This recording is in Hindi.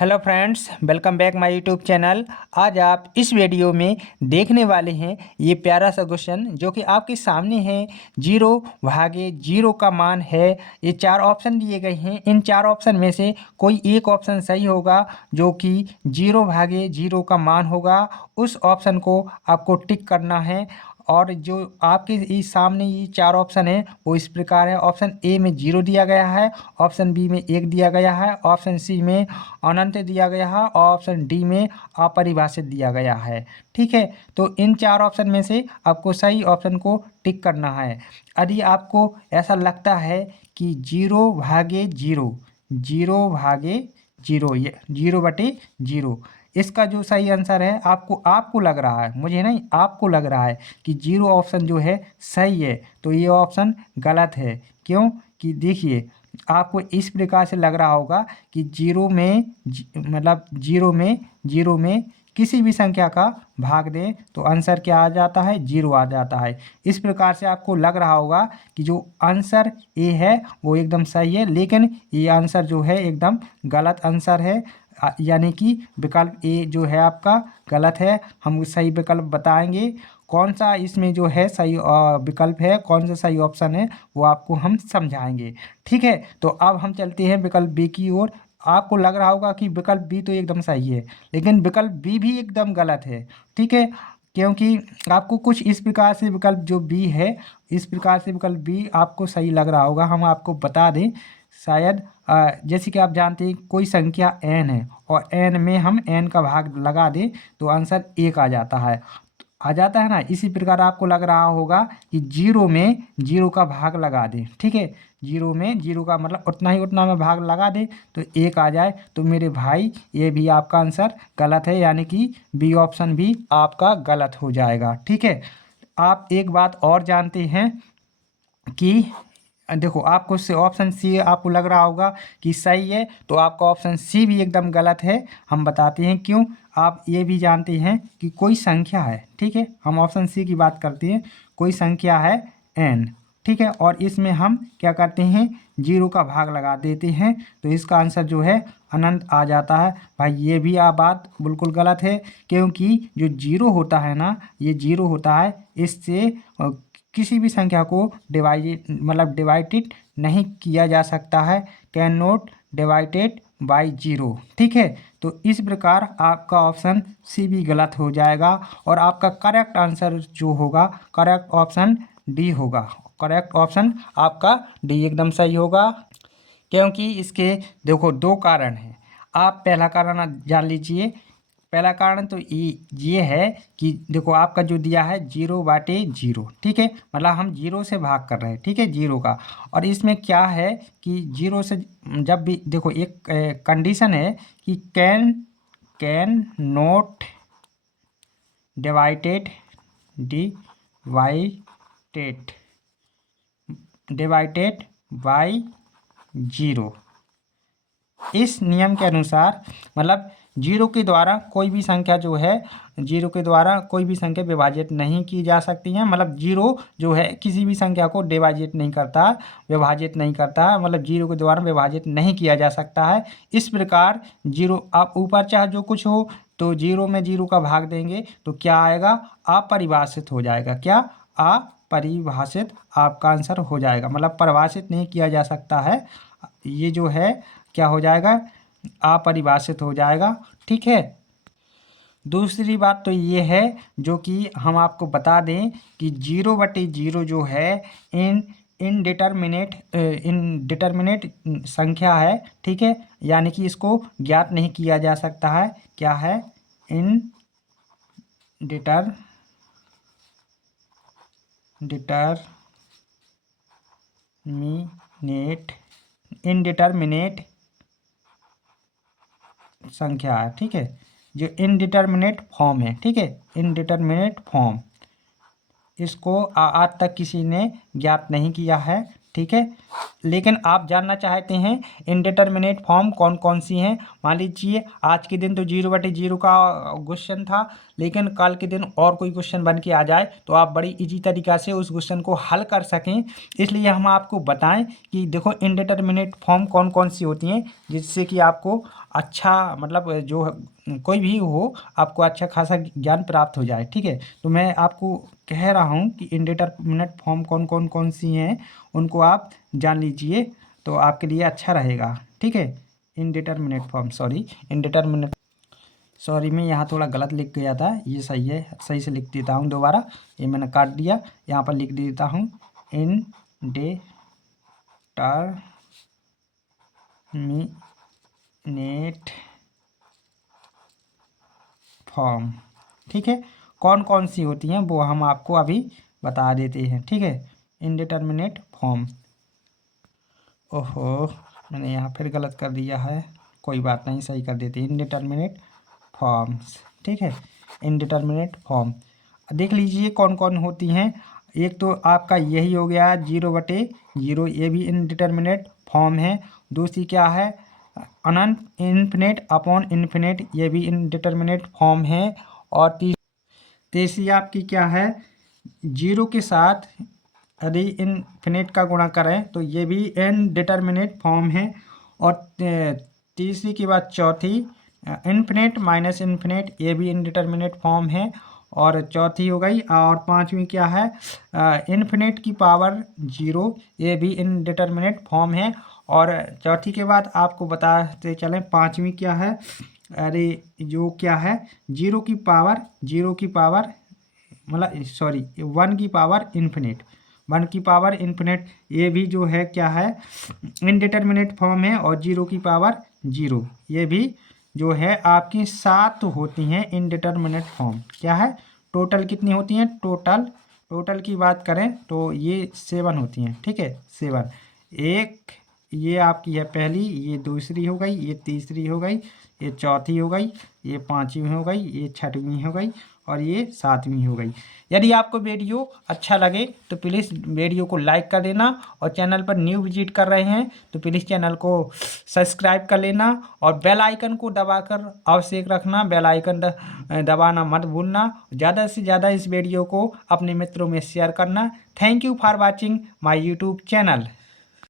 Hello friends, welcome back my YouTube channel. आज आप इस वीडियो में देखने वाले हैं ये प्यारा सा क्वेश्चन जो कि आपके सामने है। 0/0 का मान है। ये 4 ऑप्शन दिए गए हैं। इन 4 ऑप्शन में से कोई एक ऑप्शन सही होगा जो कि 0/0 का मान होगा। उस ऑप्शन को आपको टिक करना है। और जो आपके इस सामने ये 4 ऑप्शन है वो इस प्रकार है। ऑप्शन ए में 0 दिया गया है, ऑप्शन बी में 1 दिया गया है, ऑप्शन सी में अनंत दिया गया है और ऑप्शन डी में अपरिभाषित दिया गया है। ठीक है, तो इन 4 ऑप्शन में से आपको सही ऑप्शन को टिक करना है। यदि आपको ऐसा लगता है कि 0/0, 0/0, ये 0/0 इसका जो सही आंसर है, आपको लग रहा है, मुझे नहीं, आपको लग रहा है कि 0 ऑप्शन जो है सही है, तो ये ऑप्शन गलत है। क्यों कि देखिए, आपको इस प्रकार से लग रहा होगा कि 0 में मतलब 0 में किसी भी संख्या का भाग दें तो आंसर क्या आ जाता है, 0 आ जाता है। इस प्रकार से आपको लग रहा होगा कि जो आंसर ए है वो एकदम सही है, लेकिन ये आंसर जो है एकदम गलत आंसर है। यानी कि विकल्प ए जो है आपका गलत है। हम सही विकल्प बताएंगे कौन सा इसमें जो है सही विकल्प है, कौन सा सही ऑप्शन है, वो आपको हम समझाएंगे। ठीक है, तो अब हम चलते हैं विकल्प बी की ओर। आपको लग रहा होगा कि विकल्प बी तो एकदम सही है, लेकिन विकल्प बी भी एकदम गलत है। ठीक है, क्योंकि आपको कुछ इस प्रकार से विकल्प जो बी है, इस प्रकार से विकल्प बी आपको सही लग रहा होगा। हम आपको बता दें, शायद जैसे कि आप जानते हैं कोई संख्या n है और n में हम n का भाग लगा दें तो आंसर 1 आ जाता है ना। इसी प्रकार आपको लग रहा होगा कि 0 में 0 का भाग लगा दें। ठीक है, 0 में 0 का मतलब उतना में भाग लगा दें तो 1 आ जाए। तो मेरे भाई, ये भी आपका आंसर गलत है, यानी कि बी ऑप्शन भी आपका गलत हो जाएगा। ठीक है, आप एक बात और जानते हैं कि देखो, आपको से ऑप्शन सी आपको लग रहा होगा कि सही है, तो आपका ऑप्शन सी भी एकदम गलत है। हम बताते हैं क्यों। आप ये भी जानते हैं कि कोई संख्या है, ठीक है, हम ऑप्शन सी की बात करते हैं। कोई संख्या है n, ठीक है, और इसमें हम क्या करते हैं, 0 का भाग लगा देते हैं तो इसका आंसर जो है अनंत आ जाता है। भाई, ये भी आप बात बिल्कुल गलत है, क्योंकि जो 0 होता है ना, ये 0 होता है, इससे किसी भी संख्या को डिवाइडेड नहीं किया जा सकता है। Can not divided by 0। ठीक है, तो इस प्रकार आपका ऑप्शन सी भी गलत हो जाएगा और आपका करेक्ट आंसर जो होगा, करेक्ट ऑप्शन डी होगा। करेक्ट ऑप्शन आपका डी एकदम सही होगा, क्योंकि इसके देखो 2 कारण हैं। आप पहला कारण जान लीजिए। पहला कारण तो ये है कि देखो, आपका जो दिया है 0/0, ठीक है, मतलब हम 0 से भाग कर रहे हैं, ठीक है, 0 का। और इसमें क्या है कि 0 से जब भी देखो, एक कंडीशन है कि can not divided divided divided by 0। इस नियम के अनुसार मतलब 0 के द्वारा कोई भी संख्या जो है, 0 के द्वारा कोई भी संख्या विभाजित नहीं की जा सकती है। मतलब 0 जो है किसी भी संख्या को विभाजित नहीं करता, मतलब 0 के द्वारा विभाजित नहीं किया जा सकता है। इस प्रकार 0, आप ऊपर चाहे जो कुछ हो, तो 0 में 0 का भाग देंगे तो क्या आएगा, अपरिभाषित हो जाएगा। क्या, अपरिभाषित आपका आंसर हो जाएगा, मतलब परिभाषित नहीं किया जा सकता है। ये जो है क्या हो जाएगा, अपरिभाषित हो जाएगा। ठीक है, दूसरी बात तो ये है जो कि हम आपको बता दें कि 0/0 जो है इन इनडिटर्मिनेट संख्या है। ठीक है, यानी कि इसको ज्ञात नहीं किया जा सकता है। क्या है, इनडिटर्मिनेट संख्या है। ठीक है, जो इनडिटर्मिनेट फॉर्म है, ठीक है, इनडिटर्मिनेट फॉर्म, इसको आज तक किसी ने ज्ञात नहीं किया है। ठीक है। लेकिन आप जानना चाहते हैं इनडिटर्मिनेट फॉर्म कौन कौन सी हैं। मान लीजिए आज के दिन तो 0/0 का क्वेश्चन था, लेकिन कल के दिन और कोई क्वेश्चन बन के आ जाए तो आप बड़ी इजी तरीक़ा से उस क्वेश्चन को हल कर सकें, इसलिए हम आपको बताएं कि देखो इनडिटर्मिनेट फॉर्म कौन कौन सी होती हैं, जिससे कि आपको अच्छा मतलब जो कोई भी हो आपको अच्छा खासा ज्ञान प्राप्त हो जाए। ठीक है, तो मैं आपको कह रहा हूँ कि इनडिटर्मिनेट फॉर्म कौन सी हैं, उनको आप जान लीजिए तो आपके लिए अच्छा रहेगा। ठीक है, इनडिटर्मिनेट फॉर्म इनडिटर्मिनेट मैं यहाँ थोड़ा गलत लिख गया था, ये सही है, सही से लिख देता हूँ दोबारा। ये मैंने काट दिया, यहाँ पर लिख देता हूँ इनडिटर्मिनेट फॉर्म। ठीक है, कौन कौन सी होती हैं वो हम आपको अभी बता देते हैं। ठीक है, इनडिटर्मिनेट फॉर्म, ओहो मैंने यहाँ फिर गलत कर दिया है, कोई बात नहीं, सही कर देते हैं। इनडिटर्मिनेट फॉर्म्स, ठीक है, इनडिटर्मिनेट फॉर्म देख लीजिए कौन कौन होती हैं। एक तो आपका यही हो गया 0/0, ये भी इनडिटर्मिनेट फॉर्म है। दूसरी क्या है, अनंत इन्फिनेट अपॉन इन्फिनेट, ये भी इनडिटर्मिनेट फॉर्म है। और तीसरी आपकी क्या है, 0 के साथ यदि इन्फिनेट का गुणा करें तो ये भी इनडिटर्मिनेट फॉर्म है। और तीसरी के बाद चौथी इन्फिनेट माइनस इन्फिनेट, ये भी इनडिटर्मिनेट फॉर्म है। और चौथी हो गई, और पांचवी क्या है, इन्फिनेट की पावर 0, ये भी इनडिटर्मिनेट फॉर्म है। और चौथी के बाद आपको बताते चलें पांचवी क्या है, अरे जो क्या है, 0 की पावर मतलब सॉरी 1 की पावर इन्फिनेट, 1 की पावर इन्फिनेट, ये भी जो है क्या है इनडिटर्मिनेट फॉर्म है। और 0 की पावर 0, ये भी जो है आपकी 7 होती हैं इनडिटर्मिनेट फॉर्म। क्या है, टोटल कितनी होती हैं, टोटल की बात करें तो ये 7 होती हैं। ठीक है, 7, एक ये आपकी है पहली, ये दूसरी हो गई, ये तीसरी हो गई, ये चौथी हो गई, ये पांचवी हो गई, ये छठवीं हो गई, और ये सातवीं हो गई। यदि आपको वीडियो अच्छा लगे तो प्लीज़ वीडियो को लाइक कर देना, और चैनल पर न्यू विजिट कर रहे हैं तो प्लीज़ चैनल को सब्सक्राइब कर लेना, और बेल आइकन को दबाकर आवश्यक रखना, बेल आइकन दबाना मत भूलना। ज़्यादा से ज़्यादा इस वीडियो को अपने मित्रों में शेयर करना। Thank you for watching my YouTube channel.